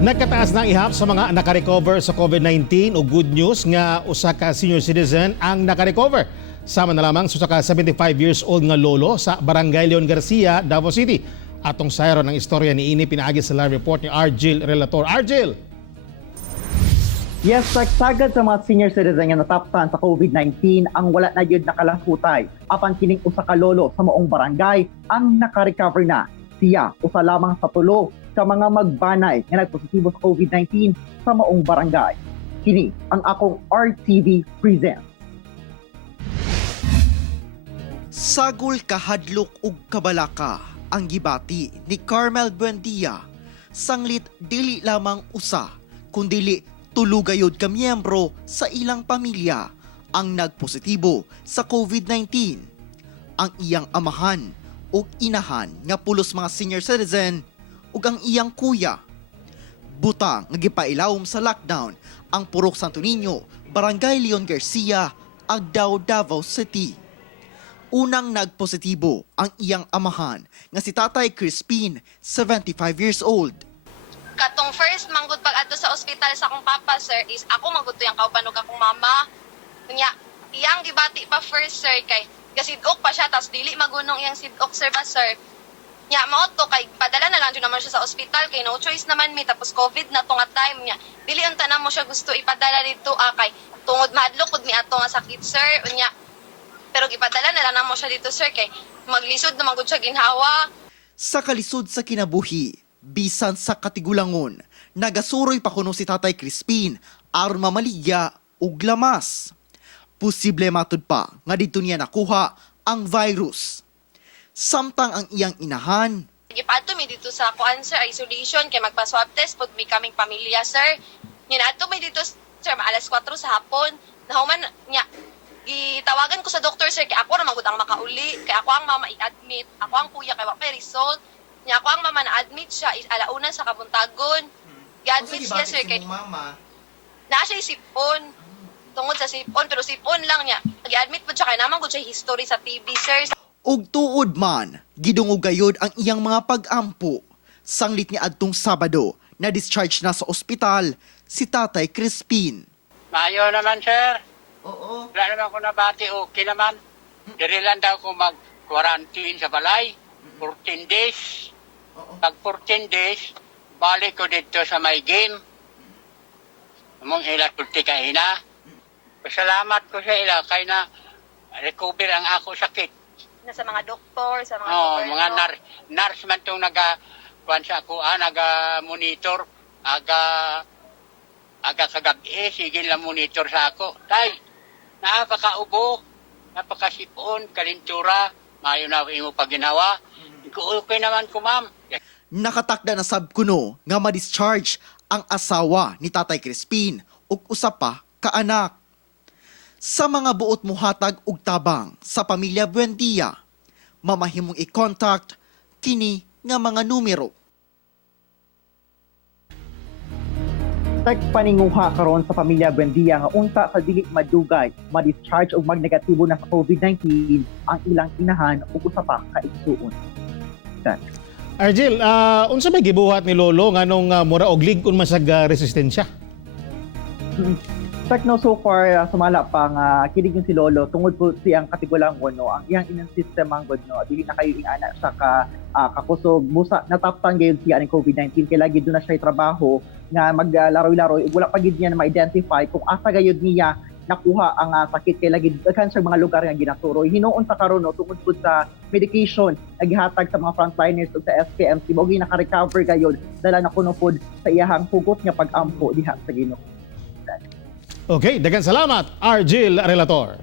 Nagkataas na ihap sa mga nakarecover sa COVID-19 o good news nga usa ka senior citizen ang nakarecover. Sama na lamang sa usa ka 75 years old nga lolo sa Barangay Leon Garcia, Davao City. Atong sayro ng istorya ni ini pinaagi sa live report ni Argel Relator. Argel! Yes, sagad sa mga senior citizen nga nataptan sa COVID-19 ang wala na yun nakalahutay. Apan kining usa ka lolo sa maong barangay ang nakarecover na. Siya usa lamang sa tulo sa mga magbanay nga nagpositibo sa COVID-19 sa maong barangay. Kini ang akong RTV presents. Sagol kahadlok ug kabalaka ang gibati ni Carmel Buendia. Sanglit dili lamang usa, kundili tulugayod ka miyembro sa ilang pamilya ang nagpositibo sa COVID-19. Ang iyang amahan ug inahan nga pulos mga senior citizen ug ang iyang kuya. Butang nga gipailawom sa lockdown ang Purok Santo Niño, Barangay Leon Garcia, Agdao, Davao City. Unang nagpositibo ang iyang amahan nga si Tatay Crispin, 75 years old. Katong first manggod pag adto sa ospital sa akong papa, sir, is ako manggod to yung kaubanog akong mama. Nya iyang gibati pa first, sir, kay gasidok pa siya tas dili magunong iyang sidok, sir, ba, sir. Nya mao to kay padala na lang jud naman siya sa ospital kay no choice naman mi tapos COVID na to nga time nya. Dili unta na mo siya gusto ipadala dito kay tungod mahadlok pud mi ato nga sakit, sir. Unya pero gipadala na lang namo siya dito, sir, kay maglisod na magud siya ginhawa. Sa kalisod sa kinabuhi, bisan sa katigulangon, nagasuroy pa kuno si Tatay Crispin aron mamaligya ug lamas. Posible matud pa nga dito niya nakuha ang virus. Samtang ang iyang inahan, Gipadto mi dito sa kuan, sir, isolation kay magpa-swab test pud mi kaming pamilya, sir. Adto mi dito, sir, alas 4 sa hapon. Nahuman nya gitawagan ko sa doktor, sir, kay ako ra magud ang makauli, kay ako ang mama i-admit, ako ang kuya kay wa pa result. Nya ako ang mama na-admit siya is alauna sa kabuntagon. Gi-admit siya, sir, kay mama? naa siya sipon. Tungod sa sipon, pero sipon lang niya. Gi-admit po siya kay naman gud siya history sa TB, sir. Og tuod man, gidungog-gayod ang iyang mga pag-ampo. Sanglit niya adtong Sabado, na-discharge na sa ospital si Tatay Crispin. Mayo naman, sir. Oo. Wala naman ko nabati, okay naman. Dire lang daw ko mag-quarantine sa balay. 14 days. Pag 14 days, balik ko dito sa may game. Among ila tulti ka ina. Pasalamat ko sa ila kay na recover ang ako sakit. Na sa mga doktor, sa mga gobyerno. Mga nurse man itong kuwan sa ako, naga-monitor, aga kagabi, sige lang monitor sa ako. Tay, napakaubo, napakasipon, kalintura, mayo na imo paginawa. Okay naman ko, ma'am. Nakatakda na sab kuno nga ma-discharge ang asawa ni Tatay Crispin ug usa pa ka anak. Sa mga buot muhatag ug tabang sa pamilya Buendia, mamahimong i-contact kini nga mga numero. Paninguha karon sa pamilya Buendia nga unta sa dili madugay, ma-discharge og magnegatibo na sa COVID-19 ang ilang inahan ug usa pa ka igsuon. Argel, unsa may gibuhat ni Lolo nganong mura og lig-on man sa resistensya? So far, sumala pa nga kinig yung si Lolo tungod po siyang katigulangon, no, ang iyang immune system ang good, no, dili na kayo ingana sa kakusog busa nataptan gayud siya ng COVID-19 kay lagi doon na siya trabaho nga maglaro-laro wala pa gid niya na ma-identify kung asa gayud niya nakuha ang sakit kay lagi daghan sa mga lugar nga ginaturoy. Hinuon sa karon, no, tungod po sa medication nagihatag sa mga frontliners ug sa SPMC mo naka-recover gayud dala na kuno pod sa iyahang hugot nga pag-ampo diha sa Ginoo. Okay, daghang salamat, Argel Relator.